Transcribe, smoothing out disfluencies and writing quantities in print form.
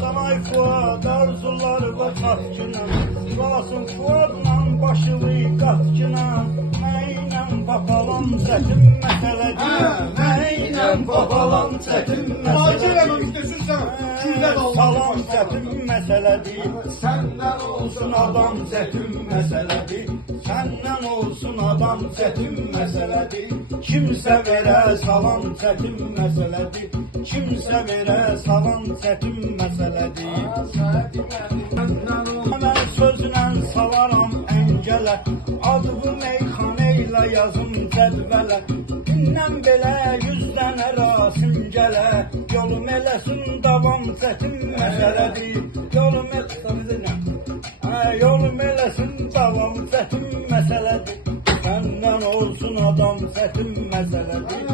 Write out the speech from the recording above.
Sanay Fuad arzuları ve katkına Rasın Fuadla başılı katkına Neyle babalam çətin məsələdir Neyle babalam çətin məsələdir Salam çətin məsələdir Səndən olsun adam çətin məsələdir Səndən olsun adam çətin məsələdir Kimsə verə salam çətin məsələdir Kimsə verə salam çətin məsələdir Mən sözlə salaram əngələ Adımı meyxanə ilə yazım cədvələ Gündən belə 100 dənə rasim gələ Yolum eləsin davam çətin məsələdir Yolum eləsin davam çətin məsələdir Səndən olsun adam çətin məsələdir